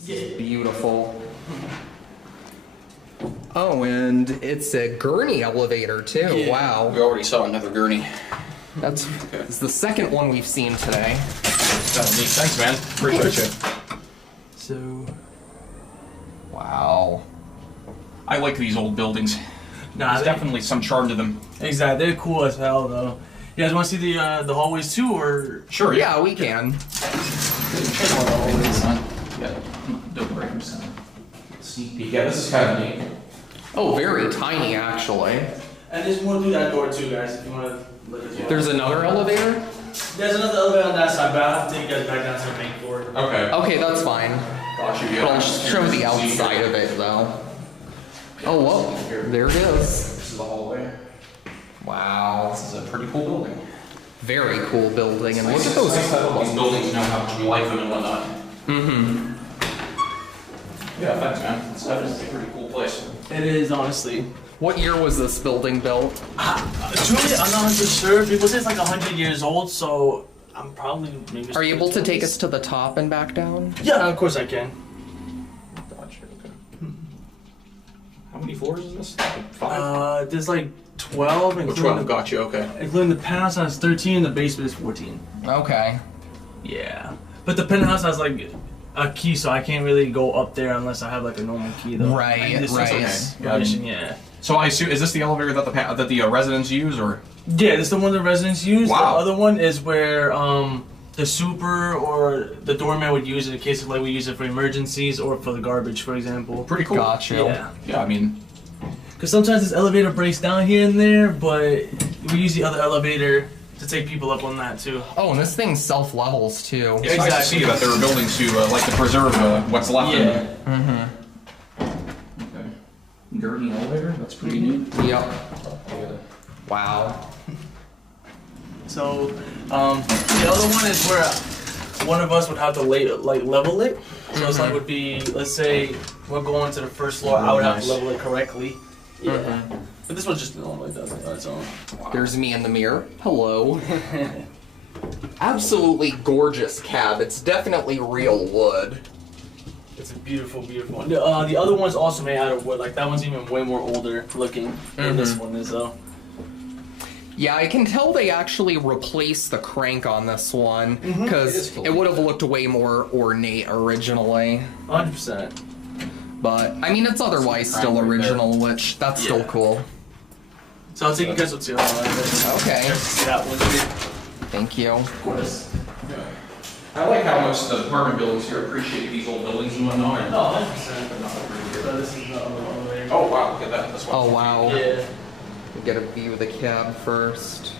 This is beautiful. Oh, and it's a gurney elevator too. Yeah. Wow. We already saw another gurney. It's the second one we've seen today. Thanks, man. Appreciate you. So, Wow. I like these old buildings. nah, There's definitely some charm to them. exactly. They're cool as hell, though. You guys want to see the hallways too, or? Sure, Yeah, we can. Yeah, don't break them. Sneak peek. Yeah, this is kind of neat. Oh, very tiny actually. And there's more through that door too, guys. If you want to look as well. There's another elevator? There's another elevator on that side, but I'll have to take you guys back down to the main floor. Okay. Okay, that's fine. Got you. But I'll show the outside of it though. Oh, whoa. There it is. This is the hallway. Wow. This is a pretty cool building. Very cool building. And look at those. These buildings know how to like them and whatnot. Mm-hmm. Yeah, thanks, man. It's definitely a pretty cool place. It is, honestly. What year was this building built? Truly, I'm not 100% sure. People say it's like 100 years old, so I'm probably maybe. Are you able to take us to the top and back down? Yeah, of course I can. Gotcha, okay. How many floors is this? Like 5? There's like 12, Oh, including 12, got you, okay. including the penthouse has 13, and the basement is 14. Okay. Yeah, but the penthouse has like a key, so I can't really go up there unless I have like a normal key, though. Right, I need this right. permission, yeah. So I assume, is this the elevator that the residents use, or? Yeah, this is the one the residents use. Wow. The other one is where the super or the doorman would use it in case of like we use it for emergencies or for the garbage, for example. Pretty cool. Gotcha. Yeah. Yeah, I mean, Because sometimes this elevator breaks down here and there, but we use the other elevator to take people up on that too. Oh, and this thing self-levels too. it's nice to see that there are buildings who like to preserve what's left in them. Mm-hmm. Okay. Gurney elevator, that's pretty neat. Yep. Yeah. Wow. So the other one is where one of us would have to level it. So it's like would be, let's say we're going to the first floor, I would have to level it correctly. Yeah. But this one just normally does it on its own. There's me in the mirror. Hello. Absolutely gorgeous cab. It's definitely real wood. It's a beautiful, beautiful one. The other one's also made out of wood. Like that one's even way more older looking than this one is, though. Yeah, I can tell they actually replaced the crank on this one because cool. it would have looked way more ornate originally. 100%. But I mean, it's otherwise still Right there. original, which that's still Yeah. cool. So I'll take you guys up to Okay. that one here. Thank you. Of course. I like how most apartment buildings here appreciate these old buildings and whatnot. No, 100%. So this is the other one over here. Oh wow, look at that. This one. Oh wow. Yeah. We get a view of the cab first.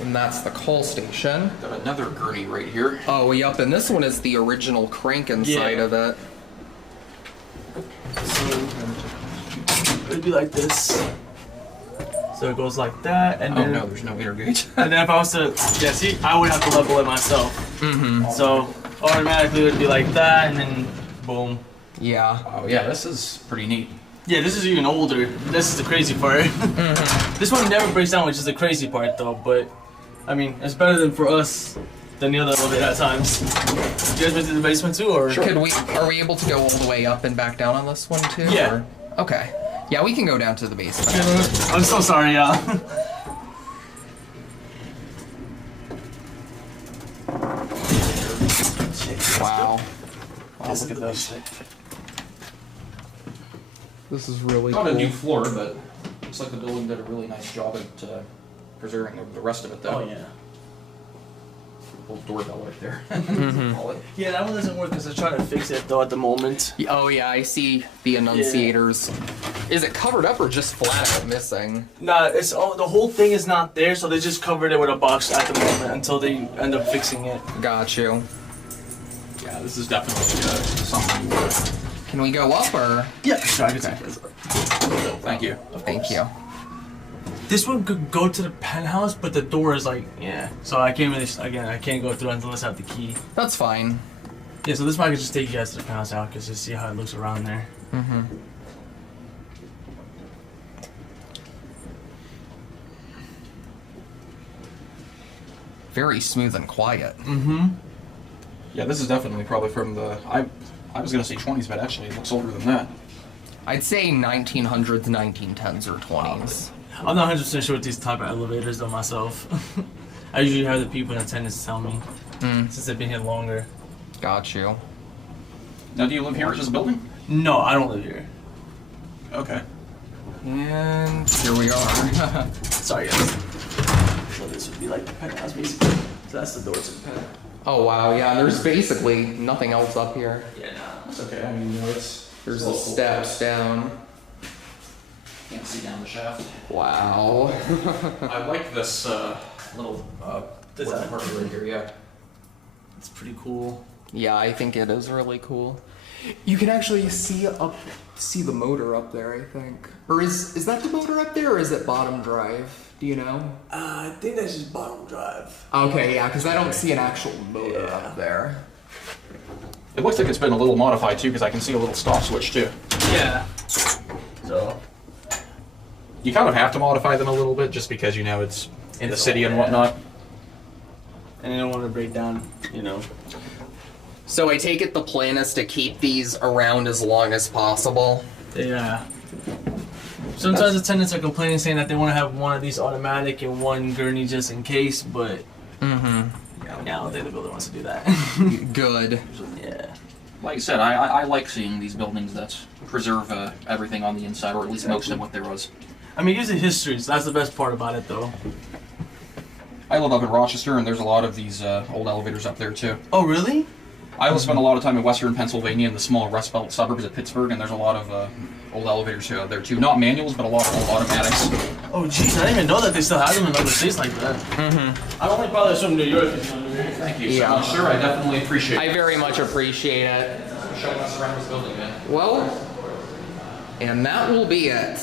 And that's the call station. Got another gurney right here. Oh, yep, and this one is the original crank inside Yeah. of it. So it'd be like this. So it goes like that, and Oh then no, there's no inner gauge. and then if I was to see, I would have to level it myself. Mm-hmm. So automatically it would be like that, and then boom. Yeah. Oh yeah, this is pretty neat. Yeah, this is even older. This is the crazy part. This one never breaks down, which is the crazy part, though. But I mean, it's better than for us than the other elevator at times. You guys been to the basement too, or? Are we able to go all the way up and back down on this one too? Yeah. or- Okay. Yeah, we can go down to the basement. I'm so sorry, y'all. Wow. Oh, look at this. This is really Not cool. a new floor, but looks like the building did a really nice job at preserving the rest of it though. Oh yeah. Little doorbell right there. Call it. Yeah, that one doesn't work because I'm trying to fix it though at the moment. Oh yeah, I see the enunciators. Is it covered up or just flat out missing? Nah, it's all the whole thing is not there, so they just covered it with a box at the moment until they end up fixing it. Got you. Yeah, this is definitely something. Can we go up or? Yeah, sure. I can take this. Thank you. Thank you. This one could go to the penthouse, but the door is like, yeah. So I can't really, again, I can't go through until I have the key. That's fine. Yeah, so this one I could just take you guys to the penthouse out, cause just see how it looks around there. Mm-hmm. Very smooth and quiet. Mm-hmm. Yeah, this is definitely probably from the. I was gonna say 20s, but actually it looks older than that. I'd say 1900s, 1910s, or 20s. I'm not 100% sure with these type of elevators though myself. I usually have the people in attendance tell me since they've been here longer. Got you. Now, do you live here at this building? No, I don't live here. Okay. And here we are. Sorry guys. So this would be like the penthouse basically. So that's the door to the penthouse. Oh wow, yeah, there's basically nothing else up here. Yeah, no. That's okay. I mean, you know, There's the steps down. Can't see down the shaft. Wow. I like this little Design. part right here. Yeah. It's pretty cool. Yeah, I think it is really cool. You can actually see the motor up there, I think. Or is that the motor up there, or is it bottom drive? Do you know? I think that's just bottom drive. Okay, yeah, because I don't see an actual motor up there. It looks like it's been a little modified too, because I can see a little stop switch too. Yeah. So. You kind of have to modify them a little bit, just because you know it's in the city and whatnot. And I don't want to break down, you know. So I take it the plan is to keep these around as long as possible? Yeah. Sometimes the tenants are complaining, saying that they want to have one of these automatic and one gurney just in case, but yeah, I don't think the builder wants to do that. Good. Yeah. Like I said, I like seeing these buildings that preserve everything on the inside, or at least most of what there was. I mean, use the history, so that's the best part about it, though. I live up in Rochester, and there's a lot of these old elevators up there too. Oh, really? I spent a lot of time in western Pennsylvania in the small Rust Belt suburbs of Pittsburgh, and there's a lot of old elevators there too. Not manuals, but a lot of old automatics. Oh, jeez, I didn't even know that they still have them in other states like that. I only probably assume New York is under here. Thank you Yeah. so much, sir. I definitely appreciate it. I very much appreciate it. Thanks for showing us around this building, man. Well, and that will be it.